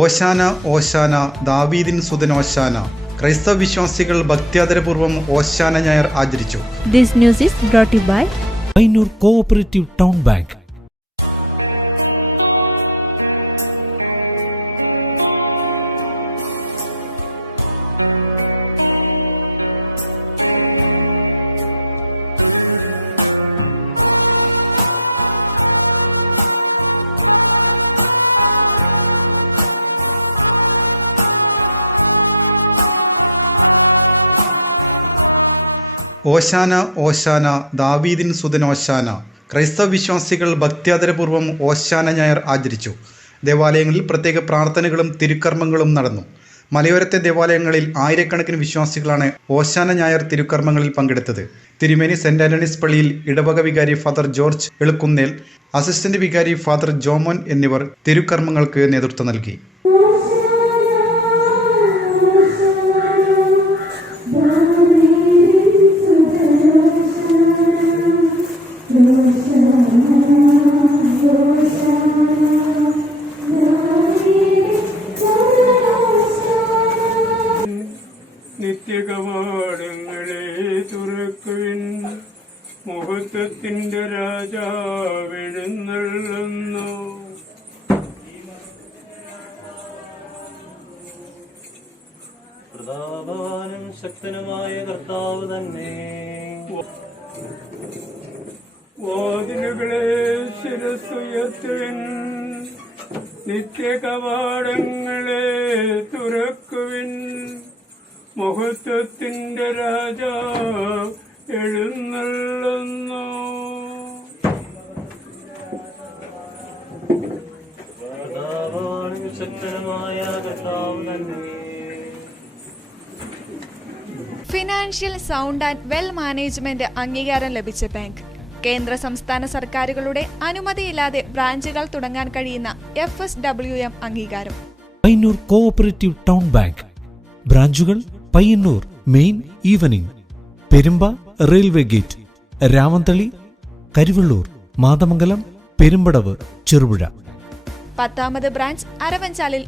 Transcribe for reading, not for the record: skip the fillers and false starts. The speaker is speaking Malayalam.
ഓശാന ഓശാന ദാവീദിൻ സുതൻ ഓശാന. ക്രൈസ്തവ വിശ്വാസികൾ ഭക്ത്യാദരപൂർവ്വം ഓശാന ഞായർ ആചരിച്ചു. This news is brought to you by Payyanur cooperative town bank. ഓശാന ഓശാന ദാവീദിൻ സുതൻ ഓശാന. ക്രൈസ്തവ വിശ്വാസികൾ ഭക്ത്യാദരപൂർവ്വം ഓശാന ഞായർ ആചരിച്ചു. ദേവാലയങ്ങളിൽ പ്രത്യേക പ്രാർത്ഥനകളും തിരുക്കർമ്മങ്ങളും നടന്നു. മലയോരത്തെ ദേവാലയങ്ങളിൽ ആയിരക്കണക്കിന് വിശ്വാസികളാണ് ഓശാന ഞായർ തിരുക്കർമ്മങ്ങളിൽ പങ്കെടുത്തത്. തിരുമേനി സെന്റ് ആന്റണീസ് പള്ളിയിൽ ഇടവക വികാരി ഫാദർ ജോർജ് എളുക്കുന്നേൽ, അസിസ്റ്റന്റ് വികാരി ഫാദർ ജോമോൻ എന്നിവർ തിരുക്കർമ്മങ്ങൾക്ക് നേതൃത്വം നൽകി. നിത്യകവാടങ്ങളെ തുറക്കുവിൻ, മഹത്വത്തിന്റെ രാജാവെഴുന്നള്ളുന്നു. പ്രതാപവാനും ശക്തനുമായ കർത്താവ് തന്നെ. വാതിലുകളെ ശിരസ്സുയർത്തുവിൻ, നിത്യകവാടങ്ങളെ തുറക്കുവിൻ, മഹത്വത്തിന്റെ രാജാവ് എഴുന്നള്ളുന്നു. പ്രതാപവാനും ശക്തനുമായ കർത്താവ് തന്നെ. Financial sound and well management അംഗീകാരം ലഭിച്ച ബാങ്ക്. കേന്ദ്ര സംസ്ഥാന സർക്കാരുകളുടെ അനുമതിയില്ലാതെ ബ്രാഞ്ചുകൾ തുടങ്ങാൻ കഴിയുന്ന FSWM അംഗീകാരം. Payyanur cooperative town bank. ബ്രാഞ്ചുകൾ Payyanur main evening, Perumba railway gate, Ramanthali, Karivellur, Mathamangalam, Perumbadavu, Cherupuzha. 10ാമത് ബ്രാഞ്ച് അരവഞ്ചാലിൽ